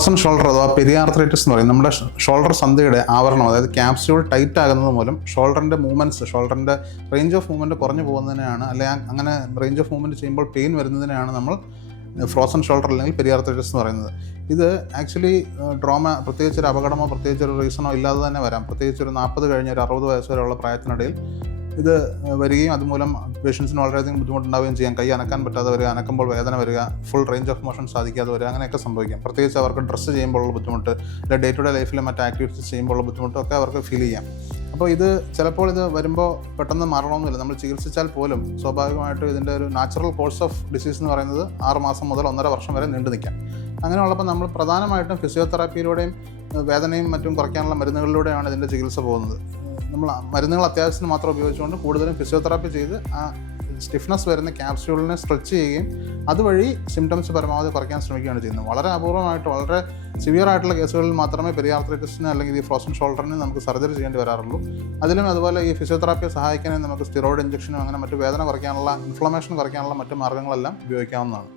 Frozen shoulder അഥവാ periarthritis എന്ന് പറയും. നമ്മുടെ ഷോൾഡർ സന്ധിയുടെ ആവരണം, അതായത് ക്യാപ്സ്യൂൾ ടൈറ്റ് ആകുന്നത് മൂലം ഷോൾഡറിൻ്റെ മൂവ്മെൻറ്റ്സ്, ഷോൾഡറിൻ്റെ റേഞ്ച് ഓഫ് മൂവ്മെൻറ്റ് കുറഞ്ഞു പോകുന്നതിനെയാണ്, അല്ലെങ്കിൽ അങ്ങനെ റേഞ്ച് ഓഫ് മൂവ്മെൻറ്റ് ചെയ്യുമ്പോൾ പെയിൻ വരുന്നതിനെയാണ് നമ്മൾ ഫ്രോസൺ ഷോൾഡർ അല്ലെങ്കിൽ പെരിയാർത്രൈറ്റിസ് എന്ന് പറയുന്നത്. ഇത് ആക്ച്വലി പ്രത്യേകിച്ചൊരു അപകടമോ പ്രത്യേകിച്ചൊരു റീസണോ ഇല്ലാതെ തന്നെ വരാം. പ്രത്യേകിച്ചൊരു 40 കഴിഞ്ഞ ഒരു 60 വയസ്സ് വരെയുള്ള പ്രായത്തിനിടയിൽ ഇത് വരികയും അതുമൂലം പേഷ്യൻസിന് വളരെയധികം ബുദ്ധിമുട്ടുണ്ടാവുകയും ചെയ്യാം. കൈ അനക്കാൻ പറ്റാതെ വരിക, അനക്കുമ്പോൾ വേദന വരിക, ഫുൾ റേഞ്ച് ഓഫ് മോഷൻ സാധിക്കാതെ വരിക, അങ്ങനെയൊക്കെ സംഭവിക്കാം. പ്രത്യേകിച്ച് അവർക്ക് ഡ്രസ്സ് ചെയ്യുമ്പോഴുള്ള ബുദ്ധിമുട്ട്, അല്ലെങ്കിൽ ഡേ ടു ഡേ ലൈഫിലെ മറ്റ് ആക്ടിവിറ്റീസ് ചെയ്യുമ്പോഴുള്ള ബുദ്ധിമുട്ടൊക്കെ അവർക്ക് ഫീൽ ചെയ്യാം. അപ്പോൾ ഇത് ചിലപ്പോൾ ഇത് വരുമ്പോൾ പെട്ടെന്ന് മാറണമെന്നില്ല. നമ്മൾ ചികിത്സിച്ചാൽ പോലും സ്വാഭാവികമായിട്ടും ഇതിൻ്റെ ഒരു നാച്ചുറൽ കോഴ്സ് ഓഫ് ഡിസീസ് എന്ന് പറയുന്നത് 6 മാസം മുതൽ 1.5 വർഷം വരെ നീണ്ടു നിൽക്കാം. അങ്ങനെയുള്ളപ്പോൾ നമ്മൾ പ്രധാനമായിട്ടും ഫിസിയോതെറാപ്പിയിലൂടെയും വേദനയും മറ്റും കുറയ്ക്കാനുള്ള മരുന്നുകളിലൂടെയാണ് ഇതിൻ്റെ ചികിത്സ പോകുന്നത്. നമ്മൾ മരുന്നുകൾ അത്യാവശ്യത്തിന് മാത്രം ഉപയോഗിച്ചുകൊണ്ട് കൂടുതലും ഫിസിയോതെറാപ്പി ചെയ്ത് ആ സ്റ്റിഫ്നെസ് വരുന്ന ക്യാപ്സ്യൂളിനെ സ്ട്രെച്ച് ചെയ്യുകയും അതുവഴി സിംറ്റംസ് പരമാവധി കുറയ്ക്കാൻ ശ്രമിക്കുകയാണ് ചെയ്യുന്നത്. വളരെ അപൂർവമായിട്ട്, വളരെ സിവിയർ ആയിട്ടുള്ള കേസുകളിൽ മാത്രമേ പെരിയാർത്രൈറ്റിസിന് അല്ലെങ്കിൽ ഈ ഫ്രോസൺ ഷോൾഡറിന് നമുക്ക് സർജറി ചെയ്യേണ്ടി വരാറുള്ളൂ. അതിലും അതുപോലെ ഈ ഫിസിയോതെറാപ്പിയെ സഹായിക്കാനായി നമുക്ക് സ്റ്റിറോയിഡ് ഇഞ്ചക്ഷനും അങ്ങനെ മറ്റ് വേദന കുറയ്ക്കാനുള്ള, ഇൻഫ്ലമേഷൻ കുറയ്ക്കാനുള്ള മറ്റ് മാർഗ്ഗങ്ങളെല്ലാം ഉപയോഗിക്കാവുന്നതാണ്.